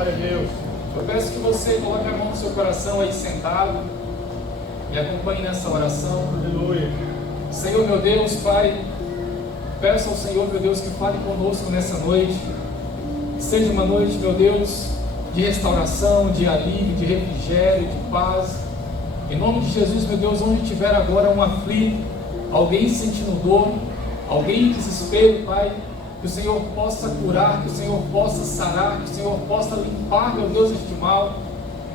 Glória a Deus. Eu peço que você coloque a mão no seu coração aí sentado e acompanhe nessa oração. Aleluia. Senhor meu Deus, Pai, peço ao Senhor meu Deus que fale conosco nessa noite. Que seja uma noite, meu Deus, de restauração, de alívio, de refrigério, de paz. Em nome de Jesus, meu Deus, onde tiver agora um aflito, alguém sentindo dor, alguém em desespero, Pai, que o Senhor possa curar, que o Senhor possa sarar, que o Senhor possa limpar, meu Deus, este mal.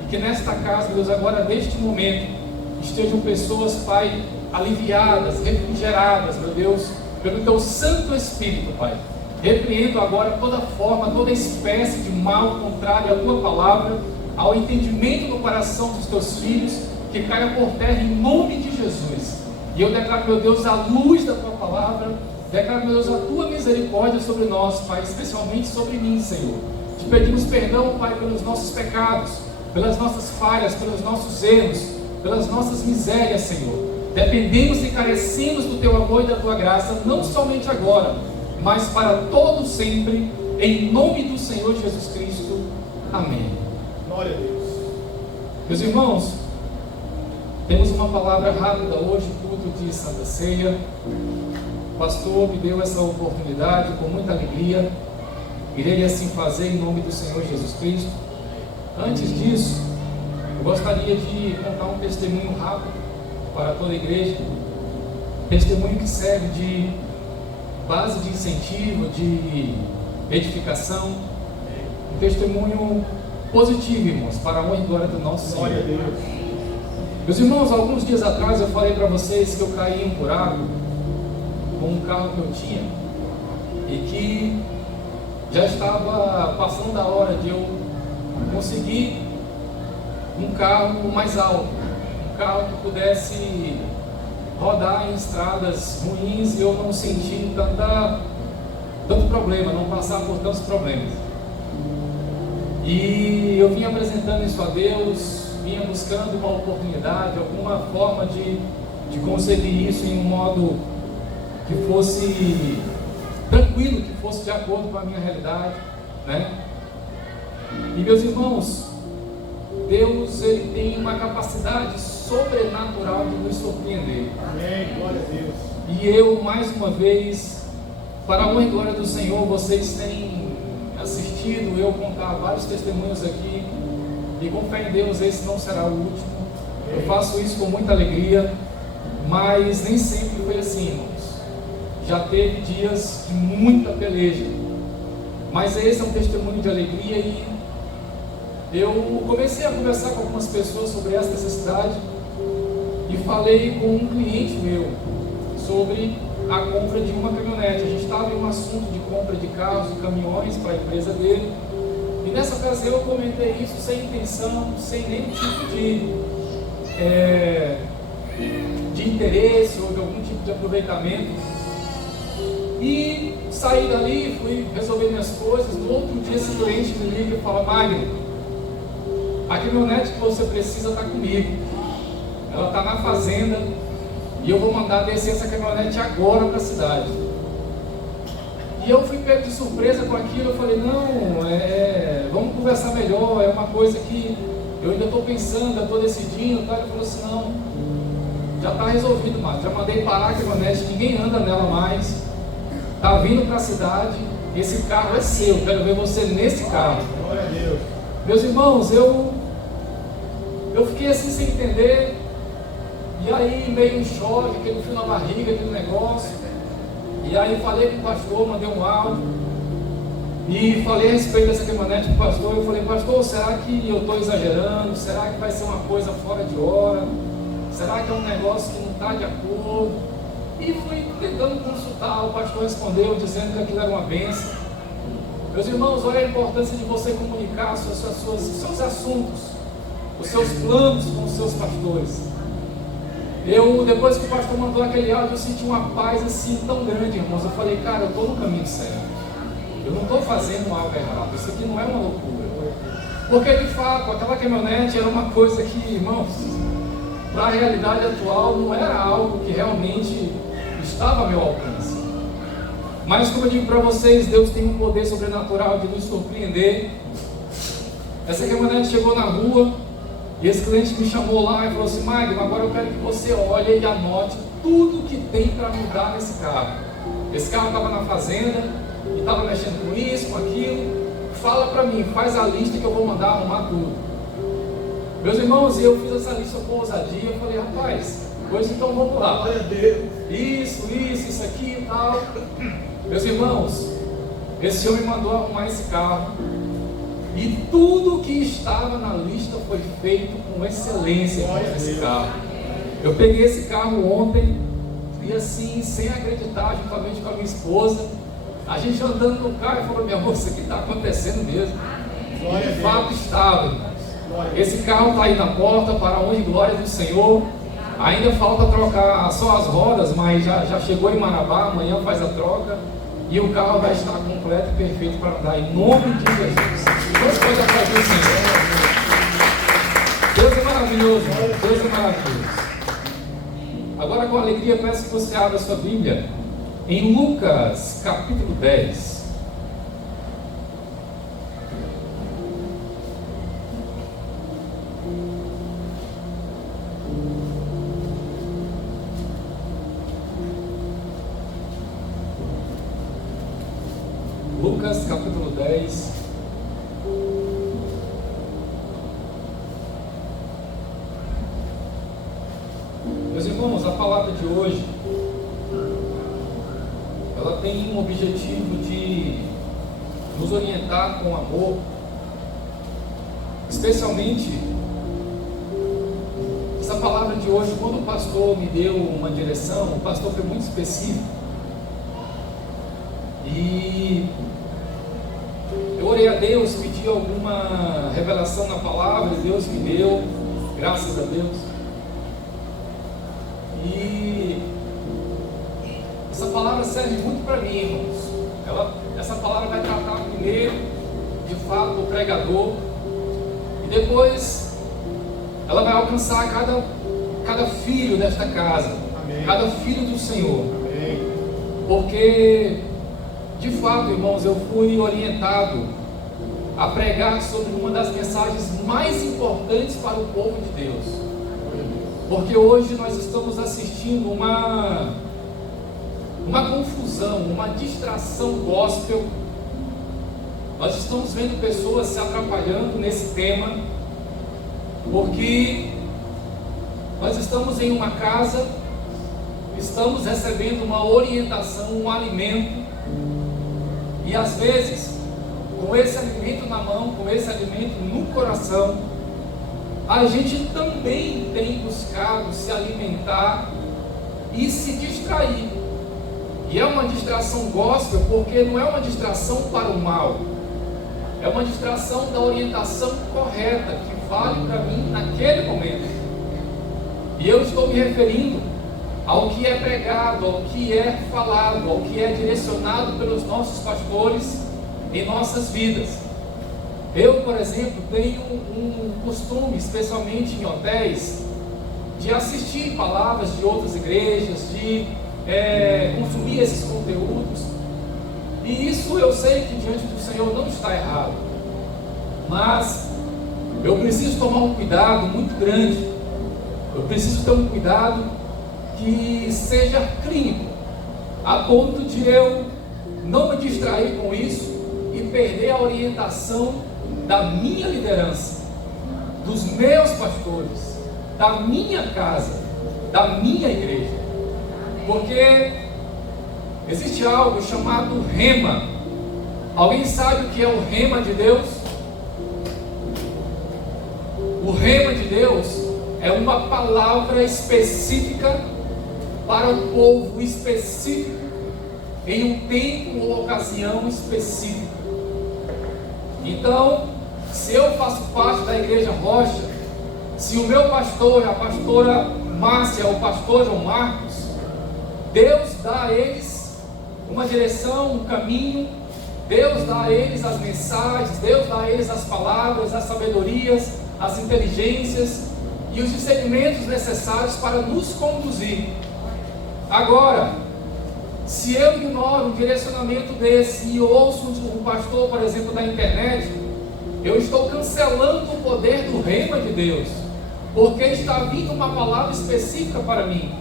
E que nesta casa, meu Deus, agora neste momento, estejam pessoas, Pai, aliviadas, refrigeradas, meu Deus, pelo Teu Santo Espírito, Pai. Repreendo agora toda forma, toda espécie de mal contrário à Tua Palavra, ao entendimento no coração dos Teus filhos, que caia por terra em nome de Jesus. E eu declaro, meu Deus, a luz da Tua Palavra, declaro, meu Deus, a Tua misericórdia sobre nós, Pai, especialmente sobre mim, Senhor. Te pedimos perdão, Pai, pelos nossos pecados, pelas nossas falhas, pelos nossos erros, pelas nossas misérias, Senhor. Dependemos e carecemos do Teu amor e da Tua graça, não somente agora, mas para todo sempre, em nome do Senhor Jesus Cristo. Amém. Glória a Deus. Meus irmãos, temos uma palavra rápida hoje, culto de Santa Ceia. O pastor me deu essa oportunidade com muita alegria. Irei assim fazer em nome do Senhor Jesus Cristo. Antes disso, eu gostaria de contar um testemunho rápido para toda a igreja. Testemunho que serve de base de incentivo, de edificação. Um testemunho positivo, irmãos, para a honra e glória do nosso Senhor. Glória a Deus. Meus irmãos, alguns dias atrás eu falei para vocês que eu caí em um buraco com um carro que eu tinha e que já estava passando da hora de eu conseguir um carro mais alto, um carro que pudesse rodar em estradas ruins e eu não sentir tanto problema, não passar por tantos problemas. E eu vinha apresentando isso a Deus, vinha buscando uma oportunidade, alguma forma de conseguir isso em um modo que fosse tranquilo, que fosse de acordo com a minha realidade, né? E meus irmãos, Deus, Ele tem uma capacidade sobrenatural de nos surpreender. Amém. Glória a Deus. E eu, mais uma vez, para a honra e glória do Senhor, vocês têm assistido eu contar vários testemunhos aqui, e com fé em Deus esse não será o último. Eu faço isso com muita alegria, mas nem sempre foi assim, irmãos. Já teve dias de muita peleja, mas esse é um testemunho de alegria. E eu comecei a conversar com algumas pessoas sobre essa necessidade e falei com um cliente meu sobre a compra de uma caminhonete. A gente estava em um assunto de compra de carros e caminhões para a empresa dele, e nessa ocasião eu comentei isso sem intenção, sem nenhum tipo de interesse ou de algum tipo de aproveitamento. E saí dali, fui resolver minhas coisas. No outro dia esse cliente me liga e fala: Magno, a caminhonete que você precisa está comigo, ela está na fazenda e eu vou mandar descer essa caminhonete agora para a cidade. E eu fui pego de surpresa com aquilo. Eu falei: não, vamos conversar melhor, é uma coisa que eu ainda estou pensando, ainda estou decidindo. Ele falou assim: não, já está resolvido, mas já mandei parar a caminhonete, ninguém anda nela mais, está vindo para a cidade, esse carro é seu, quero ver você nesse carro. Glória a Deus. Meus irmãos, eu fiquei assim sem entender, e aí meio em choque, aquele frio na barriga, aquele negócio. E aí falei com o pastor, mandei um áudio e falei a respeito dessa caminhonete com o pastor. Eu falei: pastor, será que eu estou exagerando? Será que vai ser uma coisa fora de hora? Será que é um negócio que não está de acordo? E fui tentando consultar. O pastor respondeu dizendo que aquilo era uma bênção. Meus irmãos, olha a importância de você comunicar os seus assuntos, os seus planos com os seus pastores. Depois que o pastor mandou aquele áudio, eu senti uma paz assim tão grande, irmãos. Eu falei: cara, eu estou no caminho certo, eu não estou fazendo algo errado, isso aqui não é uma loucura. Porque de fato, aquela caminhonete era uma coisa que, irmãos, para a realidade atual não era algo que realmente estava a meu alcance. Mas como eu digo para vocês, Deus tem um poder sobrenatural de nos surpreender. Essa caminhonete chegou na rua e esse cliente me chamou lá e falou assim: Magno, agora eu quero que você olhe e anote tudo que tem para mudar nesse carro. Esse carro estava na fazenda e estava mexendo com isso, com aquilo. Fala para mim, faz a lista que eu vou mandar arrumar tudo. Meus irmãos, eu fiz essa lista com ousadia. Eu falei: rapaz, pois então vamos lá. Glória a Deus. Isso aqui e tal. Meus irmãos, esse homem mandou arrumar esse carro e tudo que estava na lista foi feito com excelência com esse carro. Eu peguei esse carro ontem e assim, sem acreditar, juntamente com a minha esposa, a gente andando no carro e falou: meu amor, isso aqui está acontecendo mesmo. E de fato estava, irmãos. Esse carro está aí na porta, para a honra e glória do Senhor. Ainda falta trocar só as rodas, mas já chegou em Marabá, amanhã faz a troca. E o carro vai estar completo e perfeito para andar, em nome de Jesus. Deus pode aplaudir o Senhor. Deus é maravilhoso, Deus é maravilhoso. Agora, com alegria, peço que você abra a sua Bíblia em Lucas, capítulo 10. Lucas capítulo 10. Meus irmãos, a palavra de hoje, ela tem um objetivo de nos orientar com amor, especialmente essa palavra de hoje. Quando o pastor me deu uma direção, o pastor foi muito específico e eu orei a Deus, pedi alguma revelação na palavra e Deus me deu, graças a Deus. E essa palavra serve muito para mim, irmãos. Essa palavra vai tratar primeiro, de fato, o pregador, e depois ela vai alcançar cada filho desta casa. Amém. Cada filho do Senhor. Amém. Porque de fato, irmãos, eu fui orientado a pregar sobre uma das mensagens mais importantes para o povo de Deus. Porque hoje nós estamos assistindo uma confusão, uma distração gospel. Nós estamos vendo pessoas se atrapalhando nesse tema, porque nós estamos em uma casa, estamos recebendo uma orientação, um alimento. E às vezes, com esse alimento na mão, com esse alimento no coração, a gente também tem buscado se alimentar e se distrair. E é uma distração gospel, porque não é uma distração para o mal, é uma distração da orientação correta, que vale para mim naquele momento. E eu estou me referindo ao que é pregado, ao que é falado, ao que é direcionado pelos nossos pastores em nossas vidas. Eu, por exemplo, tenho um costume, especialmente em hotéis, de assistir palavras de outras igrejas, de consumir esses conteúdos. E isso eu sei que diante do Senhor não está errado, mas eu preciso tomar um cuidado muito grande. Eu preciso ter um cuidado que seja clínico, a ponto de eu não me distrair com isso e perder a orientação da minha liderança, dos meus pastores, da minha casa, da minha igreja. Porque existe algo chamado rema. Alguém sabe o que é o rema de Deus? O rema de Deus é uma palavra específica para um povo específico, em um tempo ou ocasião específica. Então, se eu faço parte da Igreja Rocha, se o meu pastor, a pastora Márcia, o pastor João Marcos, Deus dá a eles uma direção, um caminho, Deus dá a eles as mensagens, Deus dá a eles as palavras, as sabedorias, as inteligências e os discernimentos necessários para nos conduzir. Agora, se eu ignoro um direcionamento desse e ouço um pastor, por exemplo, da internet, eu estou cancelando o poder do rema de Deus, porque está vindo uma palavra específica para mim,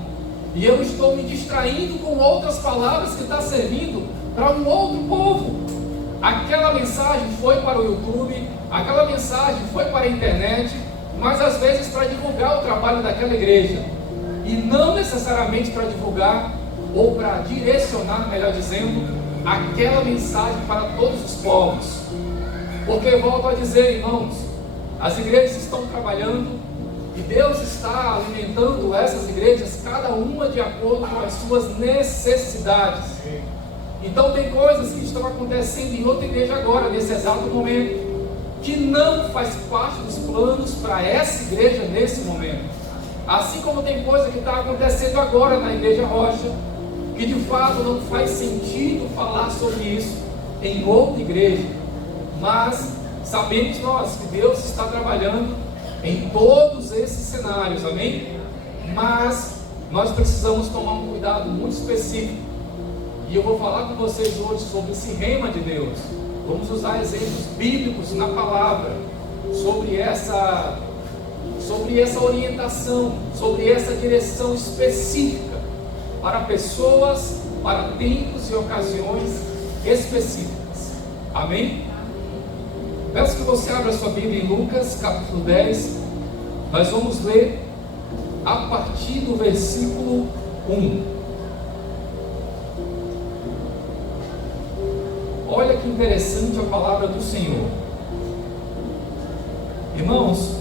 e eu estou me distraindo com outras palavras que está servindo para um outro povo. Aquela mensagem foi para o YouTube, aquela mensagem foi para a internet, mas às vezes para divulgar o trabalho daquela igreja, e não necessariamente para divulgar ou para direcionar, melhor dizendo, aquela mensagem para todos os povos. Porque volto a dizer, irmãos, as igrejas estão trabalhando e Deus está alimentando essas igrejas, cada uma de acordo com as suas necessidades. Então tem coisas que estão acontecendo em outra igreja agora, nesse exato momento, que não faz parte dos planos para essa igreja nesse momento. Assim como tem coisa que está acontecendo agora na Igreja Rocha, que de fato não faz sentido falar sobre isso em outra igreja, mas sabemos nós que Deus está trabalhando em todos esses cenários, amém? Mas nós precisamos tomar um cuidado muito específico, e eu vou falar com vocês hoje sobre esse rema de Deus. Vamos usar exemplos bíblicos na palavra sobre essa orientação, sobre essa direção específica para pessoas, para tempos e ocasiões específicas. Amém? Peço que você abra sua Bíblia em Lucas capítulo 10. Nós vamos ler a partir do versículo 1. Olha que interessante a palavra do Senhor. Irmãos,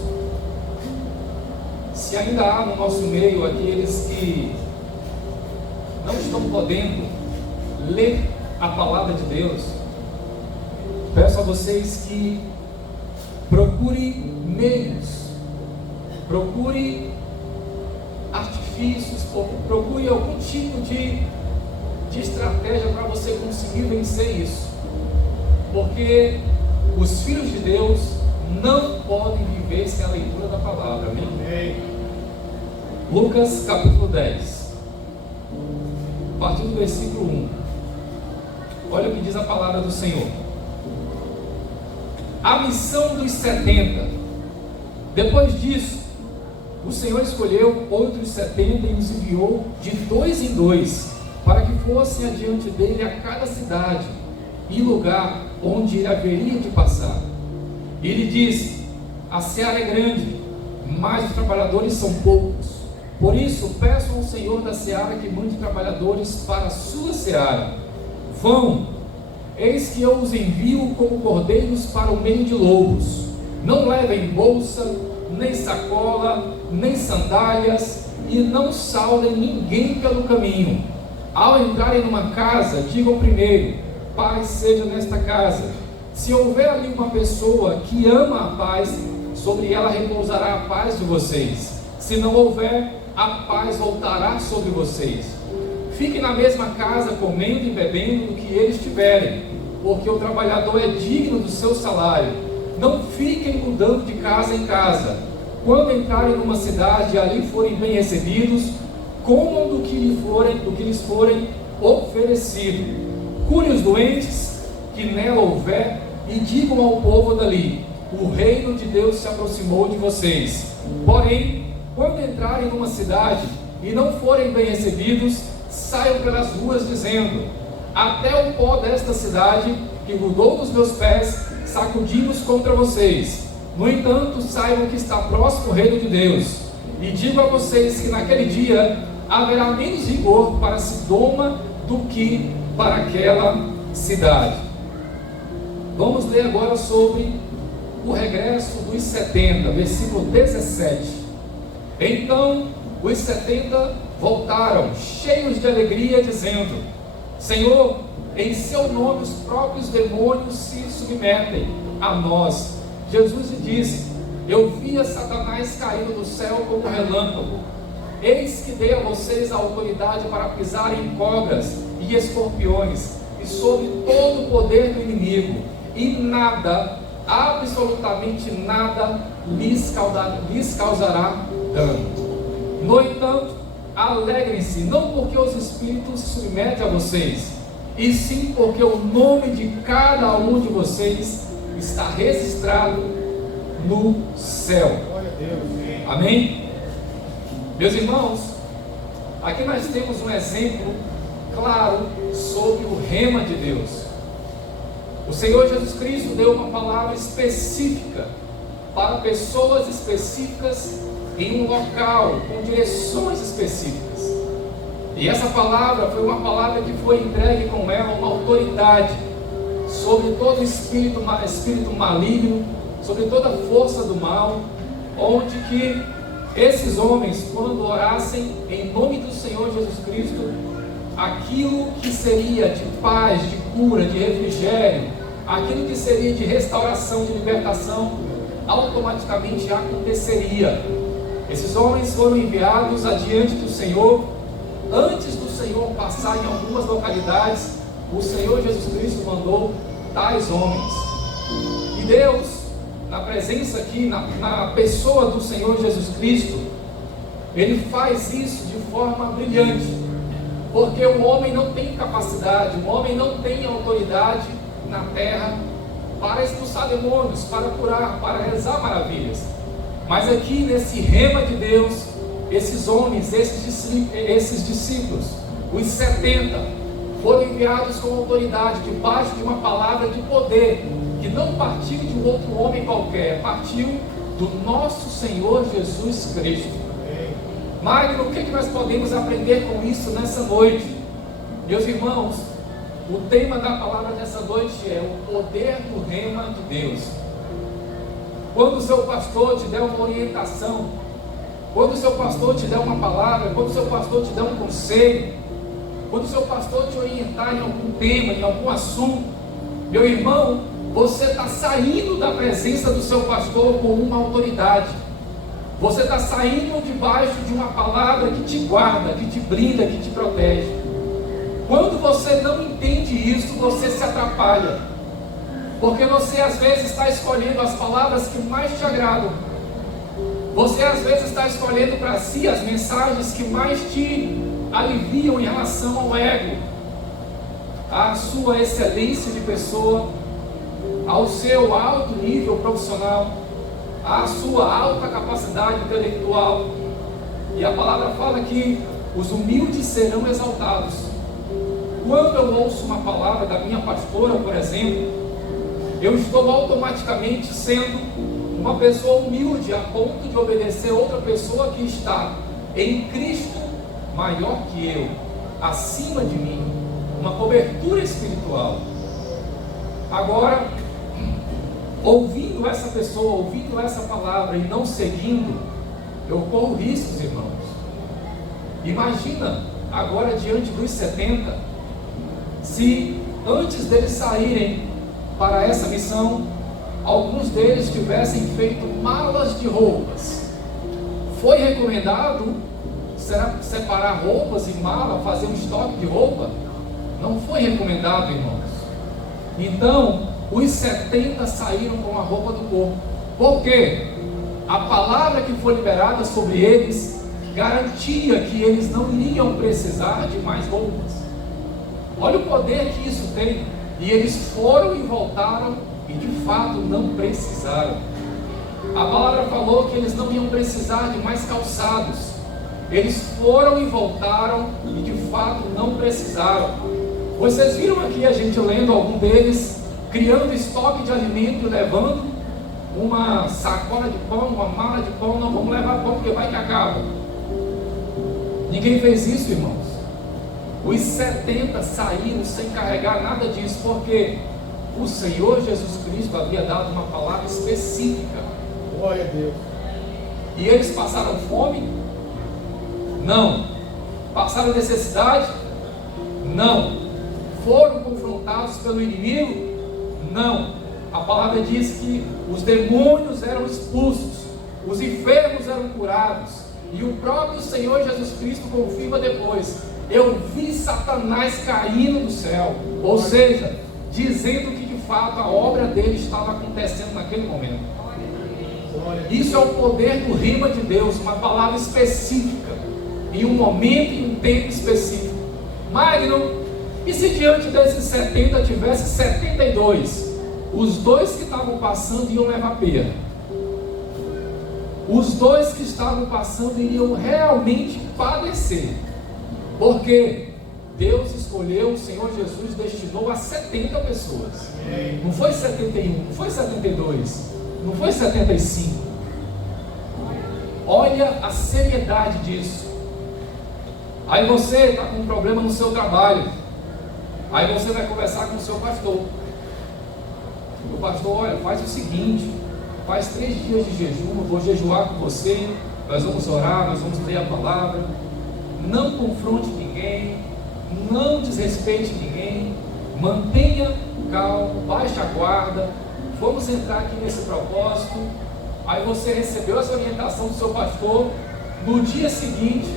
se ainda há no nosso meio aqueles que não estão podendo ler a palavra de Deus, peço a vocês que procure meios, procure artifícios, procure algum tipo de estratégia para você conseguir vencer isso, porque os filhos de Deus não podem viver sem a leitura da palavra. Amém? Lucas capítulo 10, a partir do versículo 1. Olha o que diz a palavra do Senhor. A missão dos 70. Depois disso, o Senhor escolheu outros 70 e os enviou de 2 em 2, para que fossem adiante dele a cada cidade e lugar onde ele haveria de passar. E ele disse: a seara é grande, mas os trabalhadores são poucos. Por isso, peçam ao Senhor da seara que mande trabalhadores para a sua seara. Vão, eis que eu os envio como cordeiros para o meio de lobos. Não levem bolsa, nem sacola, nem sandálias, e não saudem ninguém pelo caminho. Ao entrarem numa casa, digam primeiro: paz seja nesta casa. Se houver ali uma pessoa que ama a paz, sobre ela repousará a paz de vocês. Se não houver, a paz voltará sobre vocês. Fiquem na mesma casa, comendo e bebendo do que eles tiverem, porque o trabalhador é digno do seu salário. Não fiquem mudando de casa em casa. Quando entrarem numa cidade e ali forem bem recebidos, comam do que lhes forem oferecido. Cure os doentes que nela houver, e digam ao povo dali: o reino de Deus se aproximou de vocês. Porém, quando entrarem numa cidade e não forem bem recebidos, saiam pelas ruas dizendo: até o pó desta cidade que mudou dos meus pés sacudimos contra vocês. No entanto, saibam que está próximo o reino de Deus. E digo a vocês que naquele dia haverá menos rigor para Sodoma do que para aquela cidade. Vamos ler agora sobre o regresso dos 70, versículo 17. Então os 70 voltaram, cheios de alegria, dizendo: Senhor, em seu nome os próprios demônios se submetem a nós. Jesus lhe disse: eu via Satanás caindo do céu como um relâmpago. Eis que dei a vocês a autoridade para pisarem em cobras e escorpiões, e sobre todo o poder do inimigo, e nada, absolutamente nada, lhes causará dano. No entanto, alegrem-se, não porque os espíritos se submetem a vocês, e sim porque o nome de cada um de vocês está registrado no céu. Glória a Deus. Amém? Meus irmãos, aqui nós temos um exemplo claro sobre o rema de Deus. O Senhor Jesus Cristo deu uma palavra específica para pessoas específicas em um local, com direções específicas. E essa palavra foi uma palavra que foi entregue com ela uma autoridade sobre todo espírito maligno, sobre toda força do mal, onde que esses homens, quando orassem em nome do Senhor Jesus Cristo, aquilo que seria de paz, de cura, de refrigério, aquilo que seria de restauração, de libertação, automaticamente aconteceria. Esses homens foram enviados adiante do Senhor. Antes do Senhor passar em algumas localidades, o Senhor Jesus Cristo mandou tais homens. E Deus, na presença aqui, na pessoa do Senhor Jesus Cristo, Ele faz isso de forma brilhante, porque o homem não tem capacidade, o homem não tem autoridade na terra para expulsar demônios, para curar, para realizar maravilhas. Mas aqui nesse rema de Deus, esses homens, esses discípulos, os 70, foram enviados com autoridade, debaixo de uma palavra de poder, que não partiu de um outro homem qualquer, partiu do nosso Senhor Jesus Cristo. Magno, o que nós podemos aprender com isso nessa noite? Meus irmãos, o tema da palavra dessa noite é o poder do rema de Deus. Quando o seu pastor te der uma orientação, quando o seu pastor te der uma palavra, quando o seu pastor te der um conselho, quando o seu pastor te orientar em algum tema, em algum assunto, meu irmão, você está saindo da presença do seu pastor com uma autoridade. Você está saindo debaixo de uma palavra que te guarda, que te blinda, que te protege. Quando você não entende isso, você se atrapalha, porque você às vezes está escolhendo as palavras que mais te agradam. Você às vezes está escolhendo para si as mensagens que mais te aliviam em relação ao ego, à sua excelência de pessoa, ao seu alto nível profissional, à sua alta capacidade intelectual. E a palavra fala que os humildes serão exaltados. Quando eu ouço uma palavra da minha pastora, por exemplo, eu estou automaticamente sendo uma pessoa humilde a ponto de obedecer outra pessoa que está em Cristo maior que eu, acima de mim, uma cobertura espiritual. Agora, ouvindo essa pessoa, ouvindo essa palavra e não seguindo, eu corro riscos, irmãos. Imagina agora diante dos 70, se antes deles saírem para essa missão, alguns deles tivessem feito malas de roupas. Foi recomendado separar roupas e mala, fazer um estoque de roupa? Não foi recomendado, irmãos. Então, os 70 saíram com a roupa do corpo. Por quê? A palavra que foi liberada sobre eles garantia que eles não iriam precisar de mais roupas. Olha o poder que isso tem. E eles foram e voltaram e de fato não precisaram. A palavra falou que eles não iam precisar de mais calçados. Eles foram e voltaram e de fato não precisaram. Vocês viram aqui a gente lendo algum deles criando estoque de alimento e levando uma sacola de pão, uma mala de pão. Não vamos levar pão porque vai que acaba. Ninguém fez isso, irmãos. Os 70 saíram sem carregar nada disso, porque o Senhor Jesus Cristo havia dado uma palavra específica. Glória a Deus. E eles passaram fome? Não. Passaram necessidade? Não. Foram confrontados pelo inimigo? Não. A palavra diz que os demônios eram expulsos, os enfermos eram curados, e o próprio Senhor Jesus Cristo confirma depois: eu vi Satanás caindo do céu. Ou seja, dizendo que de fato a obra dele estava acontecendo naquele momento. Isso é o poder do rema de Deus, uma palavra específica, em um momento e um tempo específico. Magno, e se diante desses 70 tivesse 72? os dois que estavam passando iam levar perda. Os dois que estavam passando iriam realmente padecer. Porque Deus escolheu, o Senhor Jesus destinou a 70 pessoas. Não foi 71, não foi 72, não foi 75. Olha a seriedade disso. Aí você está com um problema no seu trabalho. Aí você vai conversar com o seu pastor. O pastor, olha, faz o seguinte: faz 3 dias de jejum, eu vou jejuar com você, nós vamos orar, nós vamos ler a palavra. Não confronte ninguém, não desrespeite ninguém, mantenha calmo, baixe a guarda. Vamos entrar aqui nesse propósito. Aí você recebeu essa orientação do seu pastor. No dia seguinte,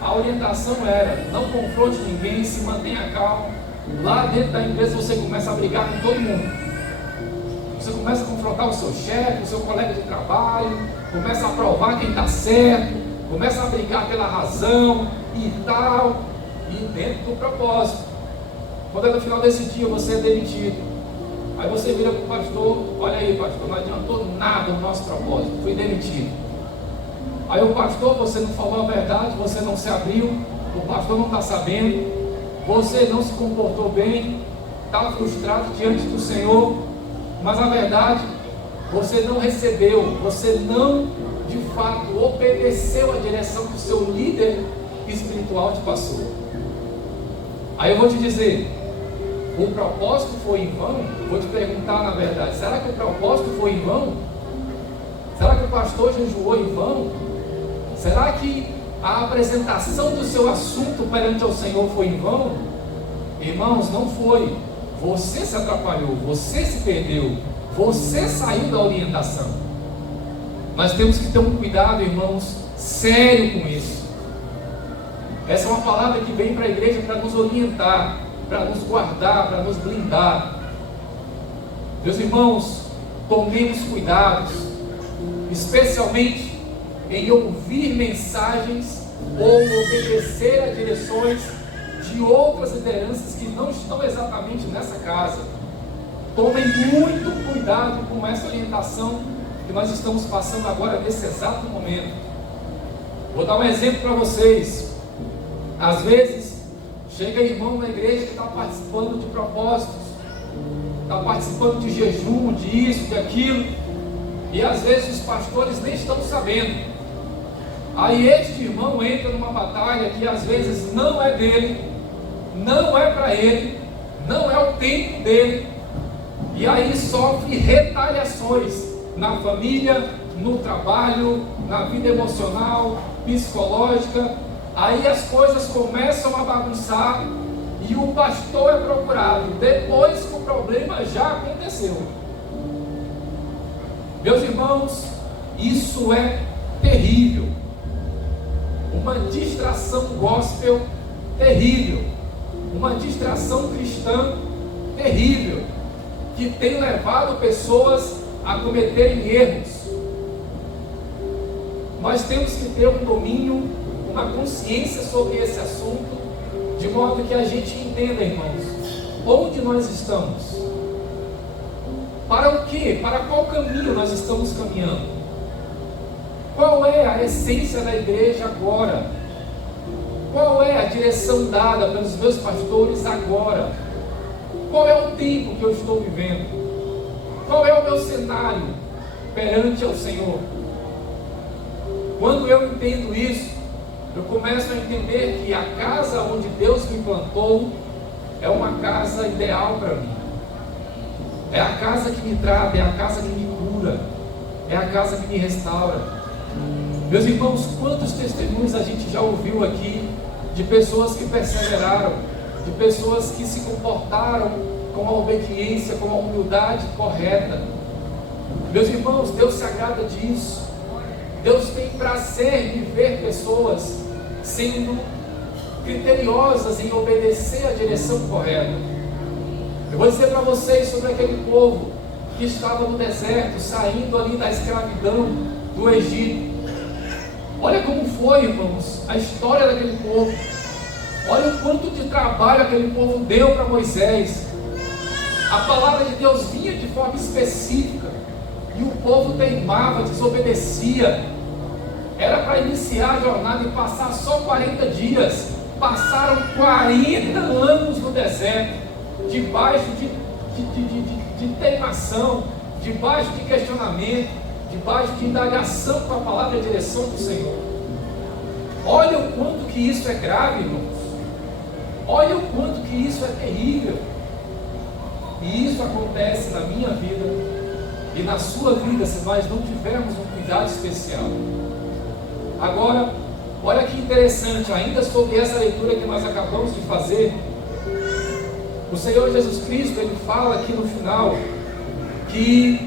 a orientação era: não confronte ninguém, se mantenha calmo. Lá dentro da empresa você começa a brigar com todo mundo. Você começa a confrontar o seu chefe, o seu colega de trabalho, começa a provar quem está certo, começa a brigar pela razão e tal, e dentro do propósito. Quando é no final desse dia você é demitido, aí você vira para o pastor: olha aí, pastor, não adiantou nada o nosso propósito, fui demitido. Aí o pastor, você não falou a verdade, você não se abriu, o pastor não está sabendo, você não se comportou bem, está frustrado diante do Senhor. Mas a verdade, você não recebeu, você não de fato obedeceu a direção que o seu líder espiritual te passou. Aí eu vou te dizer: o propósito foi em vão? Vou te perguntar na verdade: será que o propósito foi em vão? Será que o pastor jejuou em vão? Será que a apresentação do seu assunto perante ao Senhor foi em vão? Irmãos, não foi. Você se atrapalhou, você se perdeu, você saiu da orientação. Nós temos que ter um cuidado, irmãos, sério com isso. Essa é uma palavra que vem para a igreja para nos orientar, para nos guardar, para nos blindar. Meus irmãos, tomemos cuidados, especialmente em ouvir mensagens ou obedecer a direções de outras lideranças que não estão exatamente nessa casa. Tomem muito cuidado com essa orientação que nós estamos passando agora nesse exato momento. Vou dar um exemplo para vocês. Às vezes chega irmão na igreja que está participando de propósitos, está participando de jejum, de isso, de aquilo, e às vezes os pastores nem estão sabendo. Aí este irmão entra numa batalha que às vezes não é dele, não é para ele, não é o tempo dele, e aí sofre retaliações na família, no trabalho, na vida emocional, psicológica. Aí as coisas começam a bagunçar e o pastor é procurado depois que o problema já aconteceu. Meus irmãos, isso é terrível. Uma distração gospel terrível, uma distração cristã terrível, que tem levado pessoas a cometerem erros. Nós temos que ter um domínio, uma consciência sobre esse assunto, de modo que a gente entenda, irmãos, onde nós estamos, para o que, para qual caminho nós estamos caminhando. Qual é a essência da igreja agora? Qual é a direção dada pelos meus pastores agora? Qual é o tempo que eu estou vivendo? Qual é o meu cenário perante ao Senhor? Quando eu entendo isso, eu começo a entender que a casa onde Deus me plantou é uma casa ideal para mim. É a casa que me trata, é a casa que me cura, é a casa que me restaura. Meus irmãos, quantos testemunhos a gente já ouviu aqui de pessoas que perseveraram, de pessoas que se comportaram com a obediência, com a humildade correta. Meus irmãos, Deus se agrada disso. Deus tem prazer de ver pessoas sendo criteriosas em obedecer a direção correta. Eu vou dizer para vocês sobre aquele povo que estava no deserto, saindo ali da escravidão do Egito. Olha como foi, irmãos, a história daquele povo. Olha o quanto de trabalho aquele povo deu para Moisés. A palavra de Deus vinha de forma específica e o povo teimava, desobedecia. Era para iniciar a jornada e passar só 40 dias. Passaram 40 anos no deserto, debaixo de teimação, debaixo de questionamento, debaixo de indagação com a palavra e a direção do Senhor. Olha o quanto que isso é grave, irmãos. Olha o quanto que isso é terrível. E isso acontece na minha vida e na sua vida, se nós não tivermos um cuidado especial. Agora, olha que interessante, ainda sobre essa leitura que nós acabamos de fazer, o Senhor Jesus Cristo, Ele fala aqui no final, que,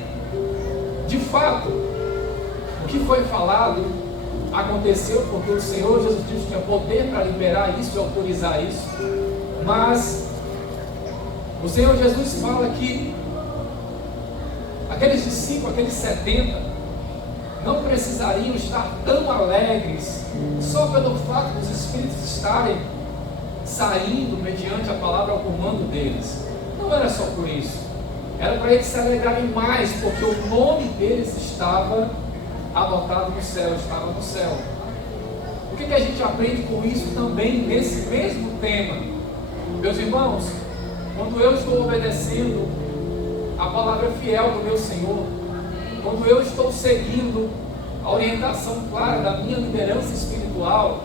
de fato, o que foi falado, aconteceu, porque o Senhor Jesus Cristo tinha poder para liberar isso e autorizar isso, mas o Senhor Jesus fala que aqueles discípulos, aqueles 70, não precisariam estar tão alegres só pelo fato dos Espíritos estarem saindo mediante a palavra ao comando deles. Não era só por isso, era para eles se alegrarem mais, porque o nome deles estava anotado no céu, estava no céu. O que a gente aprende com isso também nesse mesmo tema? Meus irmãos, quando eu estou obedecendo a palavra fiel do meu Senhor, quando eu estou seguindo a orientação clara da minha liderança espiritual,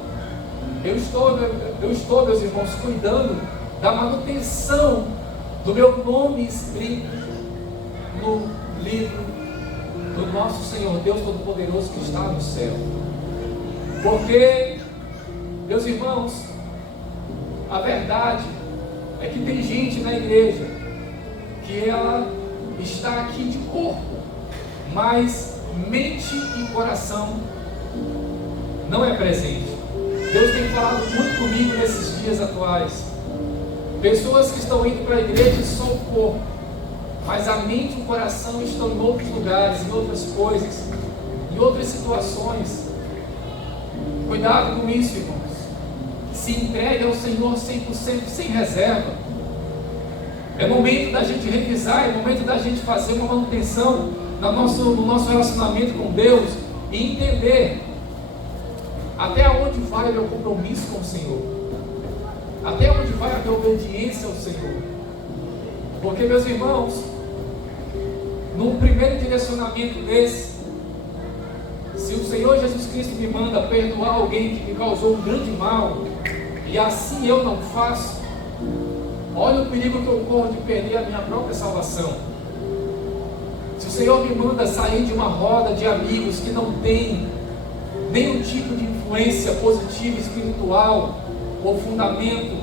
eu estou, meus irmãos, cuidando da manutenção do meu nome escrito no livro do nosso Senhor Deus Todo-Poderoso que está no céu. Porque, meus irmãos, a verdade é que tem gente na igreja que ela está aqui de corpo, mas mente e coração não é presente. Deus tem falado muito comigo nesses dias atuais. Pessoas que estão indo para a igreja só o corpo, mas a mente e o coração estão em outros lugares, em outras coisas, em outras situações. Cuidado com isso, irmãos. Se entregue ao Senhor 100%, sem reserva. É momento da gente revisar, é momento da gente fazer uma manutenção no nosso relacionamento com Deus e entender até onde vai o meu compromisso com o Senhor, até onde vai a minha obediência ao Senhor. Porque, meus irmãos, num primeiro direcionamento desse, se o Senhor Jesus Cristo me manda perdoar alguém que me causou um grande mal, e assim eu não faço, olha o perigo que eu corro de perder a minha própria salvação. Se o Senhor me manda sair de uma roda de amigos que não tem nenhum tipo de influência positiva, espiritual, ou fundamento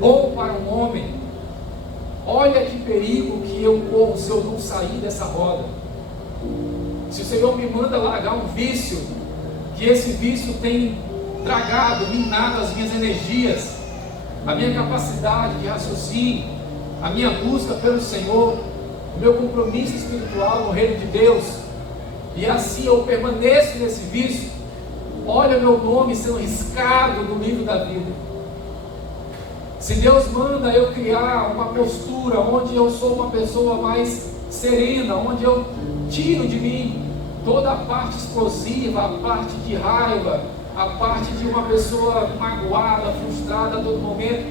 bom para um homem, olha que perigo que eu corro se eu não sair dessa roda. Se o Senhor me manda largar um vício, que esse vício tem tragado, minado as minhas energias, a minha capacidade de raciocínio, a minha busca pelo Senhor, o meu compromisso espiritual no reino de Deus, e assim eu permaneço nesse vício, olha meu nome sendo riscado no livro da vida. Se Deus manda eu criar uma postura onde eu sou uma pessoa mais serena, onde eu tiro de mim toda a parte explosiva, a parte de raiva, a parte de uma pessoa magoada, frustrada a todo momento,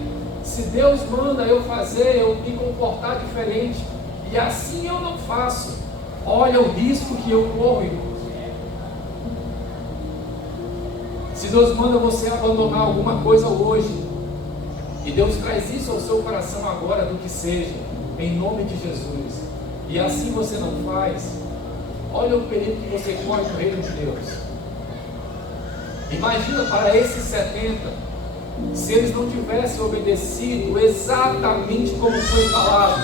se Deus manda eu fazer, eu me comportar diferente, e assim eu não faço, olha o risco que eu corro, irmãos. Se Deus manda você abandonar alguma coisa hoje, e Deus traz isso ao seu coração agora, do que seja, em nome de Jesus, e assim você não faz, olha o perigo que você corre no reino de Deus. Imagina para esses 70, se eles não tivessem obedecido exatamente como foi falado,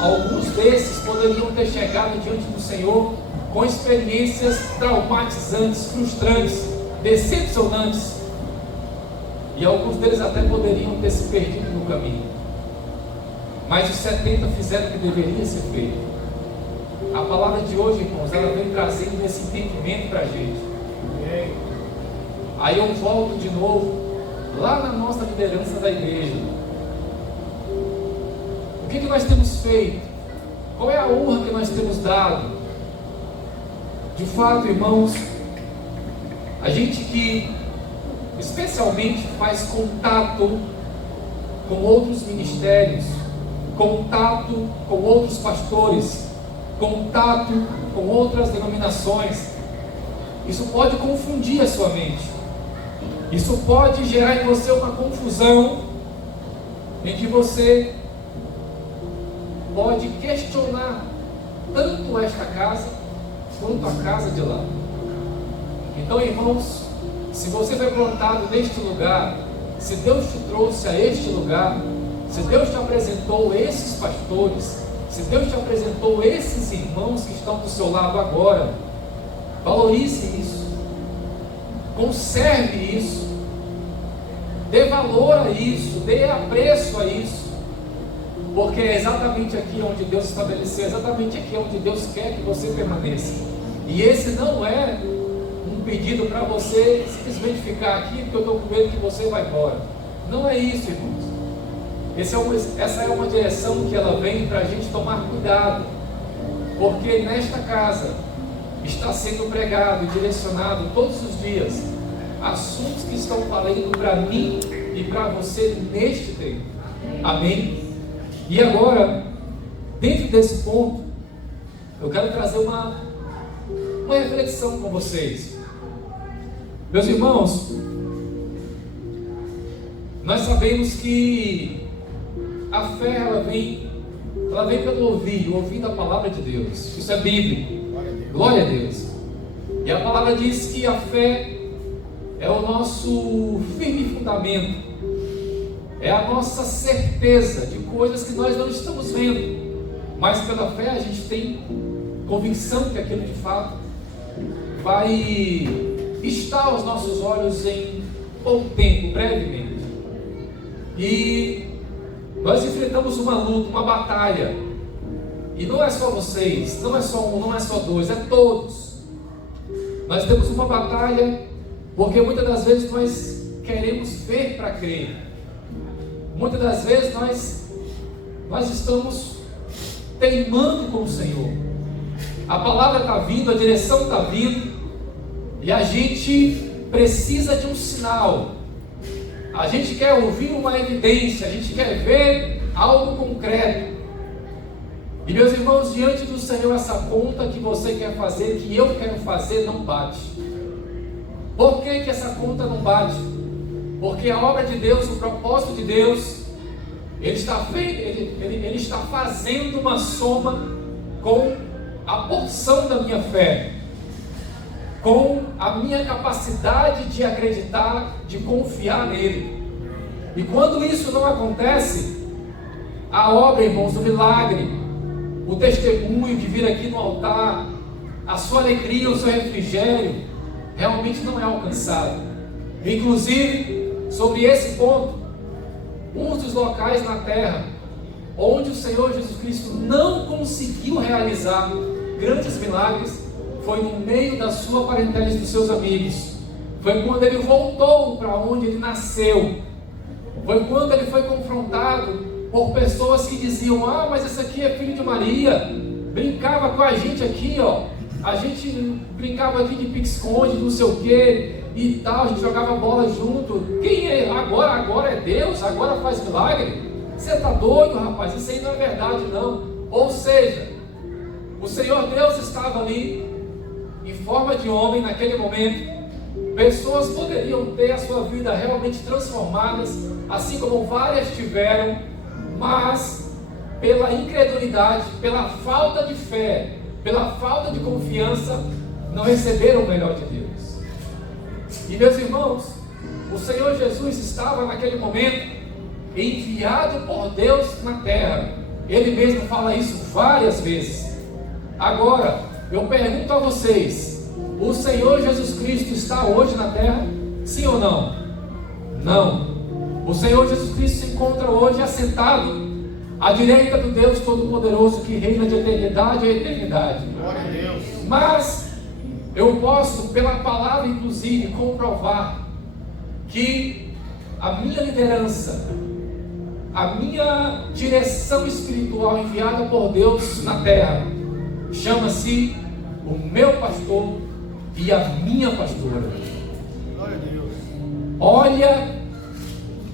alguns desses poderiam ter chegado diante do Senhor com experiências traumatizantes, frustrantes, decepcionantes, e alguns deles até poderiam ter se perdido no caminho. Mas os 70 fizeram o que deveria ser feito. A palavra de hoje, irmãos, ela vem trazendo esse entendimento para a gente. Aí eu volto de novo lá na nossa liderança da igreja. O que nós temos feito? Qual é a honra que nós temos dado? De fato, irmãos, a gente que especialmente faz contato com outros ministérios, contato com outros pastores, contato com outras denominações, isso pode confundir a sua mente. Isso pode gerar em você uma confusão, em que você pode questionar tanto esta casa quanto a casa de lá. Então, irmãos, se você foi plantado neste lugar, se Deus te trouxe a este lugar, se Deus te apresentou esses pastores, se Deus te apresentou esses irmãos que estão do seu lado agora, valorize isso, conserve isso, dê valor a isso, dê apreço a isso, porque é exatamente aqui onde Deus estabeleceu, é exatamente aqui onde Deus quer que você permaneça. E esse não é um pedido para você simplesmente ficar aqui porque eu estou com medo que você vá embora. Não é isso, irmãos. Essa é uma direção que ela vem para a gente tomar cuidado, porque nesta casa está sendo pregado e direcionado todos os dias assuntos que estão valendo para mim e para você neste tempo. Amém? E agora, dentro desse ponto, eu quero trazer uma reflexão com vocês. Meus irmãos, nós sabemos que a fé ela vem pelo ouvir a palavra de Deus. Isso é bíblico. Glória a Deus. E a palavra diz que a fé é o nosso firme fundamento, é a nossa certeza de coisas que nós não estamos vendo, mas pela fé a gente tem convicção que aquilo de fato vai estar aos nossos olhos em pouco tempo, brevemente. E nós enfrentamos uma luta, uma batalha, e não é só vocês, não é só um, não é só dois, é todos. Nós temos uma batalha porque muitas das vezes nós queremos ver para crer. Muitas das vezes nós estamos teimando com o Senhor. A palavra está vindo, a direção está vindo, e a gente precisa de um sinal. A gente quer ouvir uma evidência, a gente quer ver algo concreto. E meus irmãos, diante do Senhor, essa conta que você quer fazer, que eu quero fazer, não bate. Por que essa conta não bate? Porque a obra de Deus, o propósito de Deus, Ele está fazendo uma soma com a porção da minha fé, com a minha capacidade de acreditar, de confiar nele. E quando isso não acontece, a obra, irmãos, o milagre, o testemunho de vir aqui no altar, a sua alegria, o seu refrigério, realmente não é alcançado. Inclusive, sobre esse ponto, um dos locais na terra onde o Senhor Jesus Cristo não conseguiu realizar grandes milagres foi no meio da sua parentela e dos seus amigos. Foi quando ele voltou para onde ele nasceu. Foi quando ele foi confrontado por pessoas que diziam: ah, mas esse aqui é filho de Maria, brincava com a gente aqui, ó. A gente brincava aqui de pique-esconde, não sei o que e tal, a gente jogava bola junto. Quem é? Agora é Deus? Agora faz milagre? Você está doido, rapaz? Isso aí não é verdade, não. Ou seja, o Senhor Deus estava ali em forma de homem naquele momento. Pessoas poderiam ter a sua vida realmente transformadas, assim como várias tiveram, mas pela incredulidade, pela falta de fé, pela falta de confiança, não receberam o melhor de Deus. E meus irmãos, o Senhor Jesus estava naquele momento enviado por Deus na terra. Ele mesmo fala isso várias vezes. Agora, eu pergunto a vocês: o Senhor Jesus Cristo está hoje na terra? Sim ou não? Não. O Senhor Jesus Cristo se encontra hoje assentado à direita do Deus Todo-Poderoso, que reina de eternidade a eternidade. Glória a Deus. Mas eu posso, pela palavra inclusive, comprovar que a minha liderança, a minha direção espiritual enviada por Deus na terra chama-se o meu pastor e a minha pastora. Glória a Deus. Olha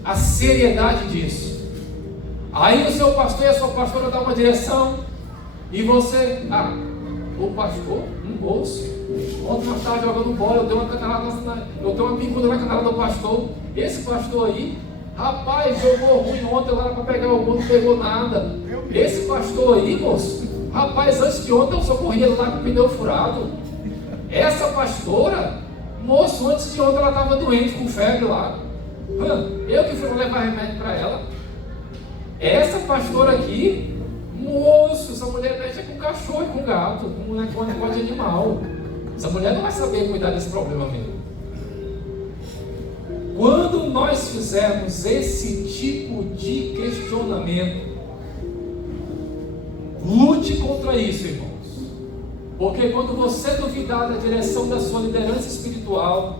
a seriedade disso. Aí o seu pastor e a sua pastora dão uma direção e você, o pastor, moço, ontem nós estávamos jogando bola, eu tenho uma bicuda na canela do pastor. Esse pastor aí, rapaz, jogou ruim ontem lá para pegar o gol, não pegou nada. Esse pastor aí, moço, rapaz, antes de ontem eu socorri ele lá com o pneu furado. Essa pastora, moço, antes de ontem ela estava doente com febre lá. Eu que fui levar remédio para ela. Essa pastora aqui, moço, essa mulher mexe com cachorro e com gato, com negócio de animal. Essa mulher não vai saber cuidar desse problema mesmo. Quando nós fizermos esse tipo de questionamento, lute contra isso, irmãos. Porque quando você duvidar da direção da sua liderança espiritual,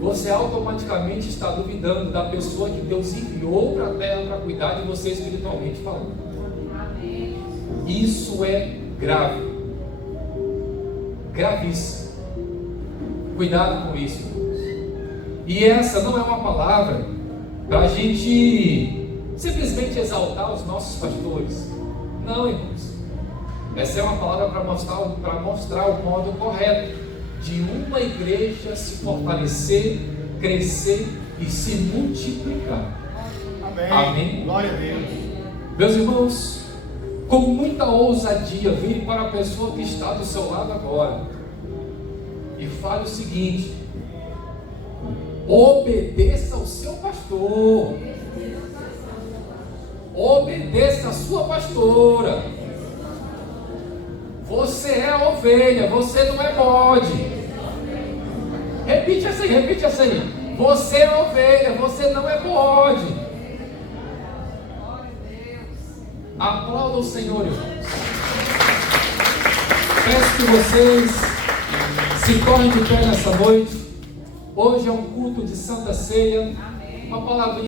você automaticamente está duvidando da pessoa que Deus enviou para a terra para cuidar de você espiritualmente falando. Isso é grave. Gravíssimo. Cuidado com isso, irmãos. E essa não é uma palavra para a gente simplesmente exaltar os nossos pastores. Não, irmãos. Essa é uma palavra para mostrar o modo correto de uma igreja se fortalecer, crescer e se multiplicar. Amém. Amém. Glória a Deus. Meus irmãos, com muita ousadia, vire para a pessoa que está do seu lado agora e fale o seguinte: obedeça ao seu pastor, obedeça a sua pastora. Você é a ovelha, você não é bode. Repite assim. Você é a ovelha, você não é bode. Aplauda o Senhor, irmãos. Peço que vocês se tornem de pé nessa noite. Hoje é um culto de Santa Ceia. Uma palavrinha.